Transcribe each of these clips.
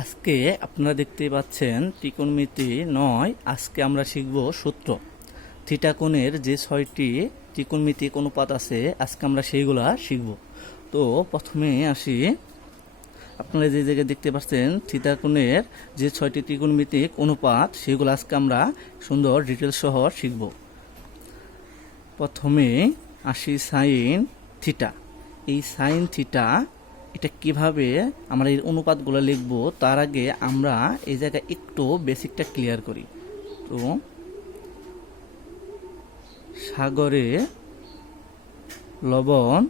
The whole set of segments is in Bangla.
আজকে আপনারা দেখতে পাচ্ছেন ত্রিকোণমিতি ৯। আজকে আমরা শিখব সূত্র। থিটা কোণের যে ৬টি ত্রিকোণমিতিক অনুপাত আছে আজকে আমরা সেইগুলা শিখব। তো প্রথমে আসি, আপনারা যে জায়গায় দেখতে পাচ্ছেন থিটা কোণের যে ৬টি ত্রিকোণমিতিক অনুপাত সেগুলো আজকে আমরা সুন্দর ডিটেলস সহ শিখব। প্রথমে আসি সাইন থিটা। এই সাইন থিটা এটা কিভাবে আমরা এই অনুপাতগুলো লিখব তার আগে আমরা এই জায়গায় একটু বেসিকটা ক্লিয়ার করি। তো সাগরে লবণ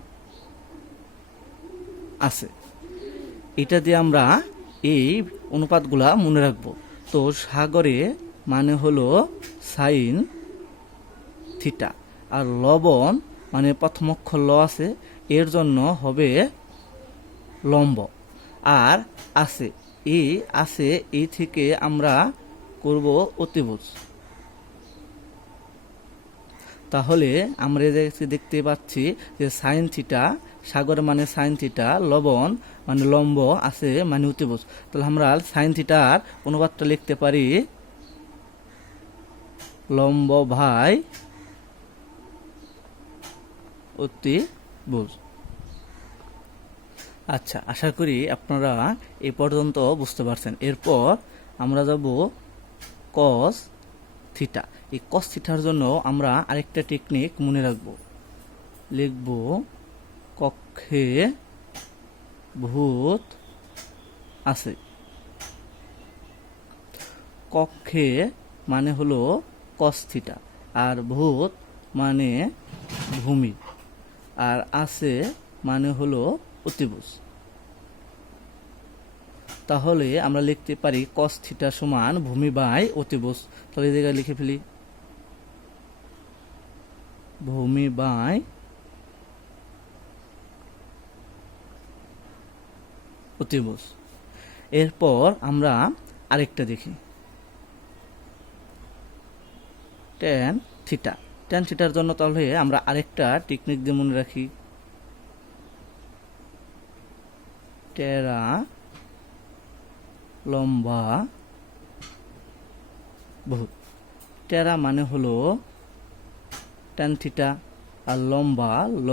আছে, এটা দিয়ে আমরা এই অনুপাতগুলা মনে রাখব। তো সাগরে মানে হলো সাইন থিটা, আর লবণ মানে প্রথম অক্ষর ল আছে, এর জন্য হবে লম্ব। আর আছে, এই আছে, এই থেকে আমরা করব অতিভুজ। তাহলে আমরা দেখতে পাচ্ছি যে সাইন থিটা, সাগর মানে সাইন থিটা, লবণ মানে লম্ব, আছে মানে অতিভুজ। তাহলে আমরা সাইন থিটার অনুপাতটা লিখতে পারি লম্ব ভাই অতিভুজ। আচ্ছা, আশা করি আপনারা এই পর্যন্ত বুঝতে পারছেন। এরপর আমরা যাব কস থিটা। এই কস থিটার জন্য আমরা আরেকটা টেকনিক মনে রাখব, লিখব কক্ষে ভূত আছে। কক্ষে মানে হলো কস থিটা, আর ভূত মানে ভূমি, আর আছে মানে হলো অতিভুজ। তাহলে আমরা লিখতে পারি কস থিটা সমান ভূমি বাই অতিভুজ। তাহলে এই জায়গায় লিখে ফেলি ভূমি বাই অতিভুজ। এরপর আমরা আরেকটা দেখি ট্যান থিটা। ট্যান থিটার জন্য তাহলে আমরা আরেকটা টেকনিক দিয়ে মনে রাখি, টেরা লম্বা ভূত। টেরা মানে হলো ট্যান থিটা, আর লম্বা ল,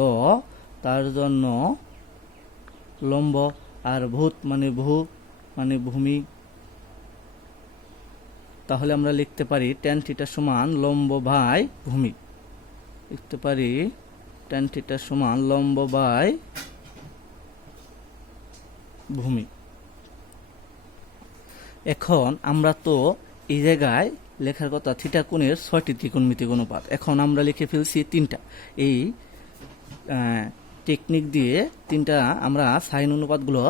তার জন্য লম্ব, আর ভূত মানে মানে ভূমি। তাহলে আমরা লিখতে পারি ট্যান থিটা সমান লম্ব বাই ভূমি। লিখতে পারি ট্যান থিটা সমান লম্ব বাই ভূমি। এখন আমরা তো এই জায়গায় লেখার কথা থিটা কোণের ৬টি ত্রিকোণমিতিক অনুপাত, এখন আমরা লিখে ফেলছি ৩টা। এই টেকনিক দিয়ে ৩টা আমরা সাইন অনুপাতগুলো,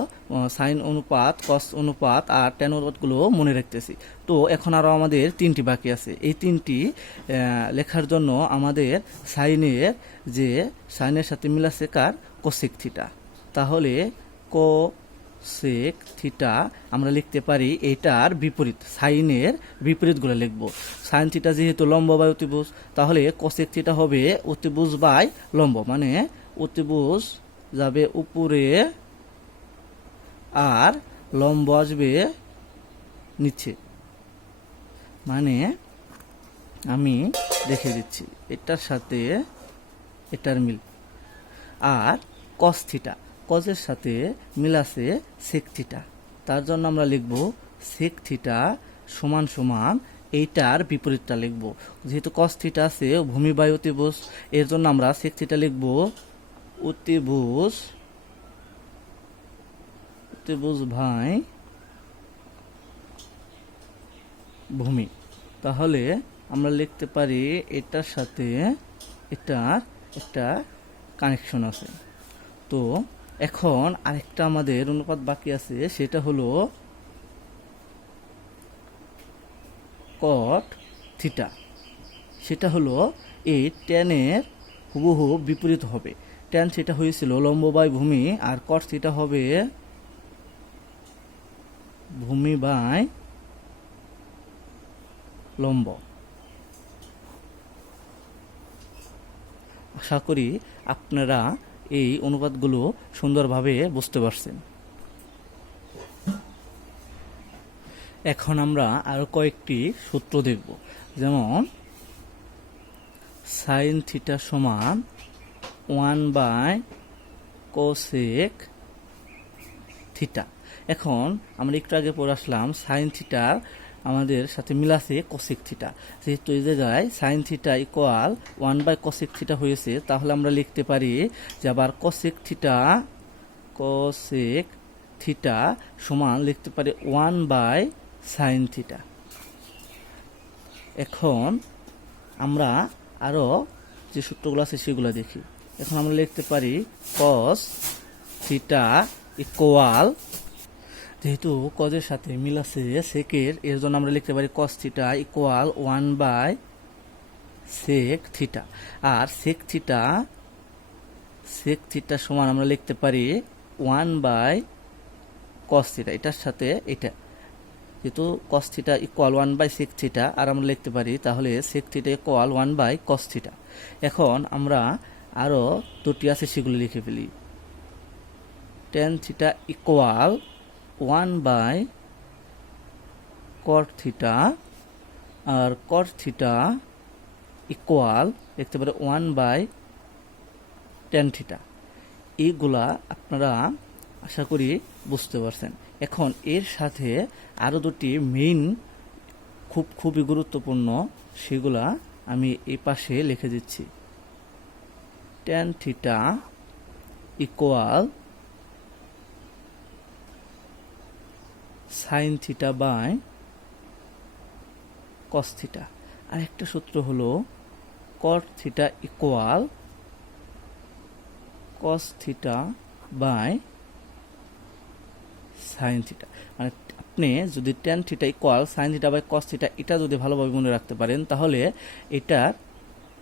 সাইন অনুপাত, কস অনুপাত আর ট্যান অনুপাতগুলো মনে রাখতেছি। তো এখন আরও আমাদের ৩টি বাকি আছে। এই ৩টি লেখার জন্য আমাদের সাইনের যে সাইনের সাথে মিল আছে কার, কোসেক থিটা। তাহলে কোসেক থিটা আমরা লিখতে পারি এটার বিপরীত, সাইনের বিপরীতগুলো লিখব। সাইন থিটা যেহেতু লম্ব বাই অতিভুজ, তাহলে কোসেক থিটা হবে অতিভুজ বাই লম্ব, মানে অতিভুজ যাবে উপরে আর লম্ব আসবে নিচে। মানে আমি দেখে দিচ্ছি এটার সাথে এটার মিল। আর কস থিটা, কজের সাথে মিল আছে সেক থিটা, তার জন্য আমরা লিখব সেক থিটা সমান সমান এইটার বিপরীতটা লিখব। যেহেতু কস থিটা আছে ভূমি বাই অতিভুজ, এর জন্য আমরা সেক থিটা লিখব অতিভুজ, অতিভুজ ভাই ভূমি। তাহলে আমরা লিখতে পারি এটার সাথে এটার একটা কানেকশন আছে। তো এখন আরেকটা আমাদের অনুপাত বাকি আছে, সেটা হলো কট থিটা। সেটা হলো এই ট্যানের হুবহু বিপরীত হবে। ট্যান থিটা হয়েছিল লম্ব বাই ভূমি, আর কট থিটা হবে ভূমি বাই লম্ব। আশা করি আপনারা এই অনুপাতগুলো সুন্দরভাবে বুঝতে পারছেন। এখন আমরা আরো কয়েকটি সূত্র দেখব, যেমন সাইন থিটা সমান 1/কোসেক থিটা। এখন আমরা একটু আগে পড়ে আসলাম সাইন থিটার আমাদের সাথে মিলাছে কোসেক থিটা, যেহেতু এই জায়গায় সাইন থিটা ইকুয়াল 1/কোসেক থিটা হয়েছে, তাহলে আমরা লিখতে পারি যে আবার কোসেক থিটা সমান লিখতে পারি 1/সাইন থিটা। এখন আমরা আরো যে সূত্রগুলো আছে সেগুলো দেখি। এখন আমরা লিখতে পারি কস থিটা ইকুয়াল, যেহেতু কজের সাথে মিল আছে সেকের, এর জন্য আমরা লিখতে পারি কস থিটা ইকুয়াল 1/সেক থিটা। আর সেক থিটা সমান আমরা লিখতে পারি 1/কস থিটা। এটার সাথে এটা, যেহেতু কস থিটা ইকুয়াল 1/সেক থিটা, আর আমরা লিখতে পারি তাহলে সেক থিটা ইকুয়াল 1/কস থিটা। এখন আমরা আরো দুটি আছে সেগুলো লিখে ফেলি। টেন থিটা ইকুয়াল 1/কট থিটা, আর কট থিটা ইকুয়াল লিখতে পারি 1/টেন থিটা। এইগুলা আপনারা আশা করি বুঝতে পারছেন। এখন এর সাথে আরো দুটি মেইন খুবই গুরুত্বপূর্ণ, সেগুলা আমি এই পাশে লিখে দিচ্ছি। Tan theta equal sine theta by cos theta. আর একটা সূত্র হলো cot theta equal cos theta by sine theta. মানে আপনি যদি tan theta equal sine theta by cos theta এটা যদি ভালোভাবে মনে রাখতে পারেন, তাহলে এটার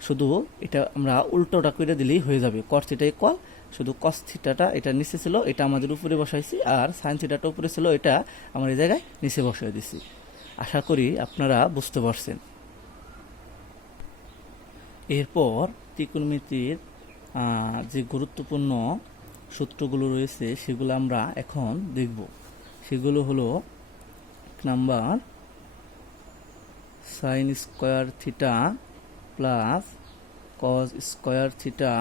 শুধু এটা আমরা উল্টোটা করে দিলেই হয়ে যাবে। কস থিটা ইকুয়াল শুধু কস থিটাটা এটা নিচে ছিল, এটা আমাদের উপরে বসাইছি, আর সাইন থিটাটা উপরে ছিল, এটা আমরা এই জায়গায় নিচে বসাই দিছি। আশা করি আপনারা বুঝতে পারছেন। এরপর ত্রিকোণমিতির যে গুরুত্বপূর্ণ সূত্রগুলো রয়েছে সেগুলো আমরা এখন দেখব। সেগুলো হলো number sine square theta plus cos square theta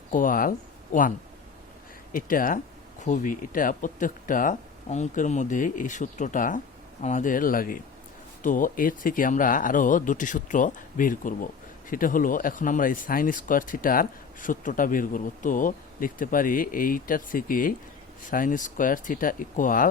equal 1। এটা প্রত্যেকটা অঙ্কের মধ্যে এই সূত্রটা আমাদের লাগে। তো এর থেকে আমরা আরো দুটি সূত্র বের করব। সেটা হলো, এখন আমরা এই সাইন স্কোয়ার থিটার সূত্রটা বের করব। তো লিখতে পারি এইটার থেকে সাইন স্কোয়ার থিটা ইকুয়াল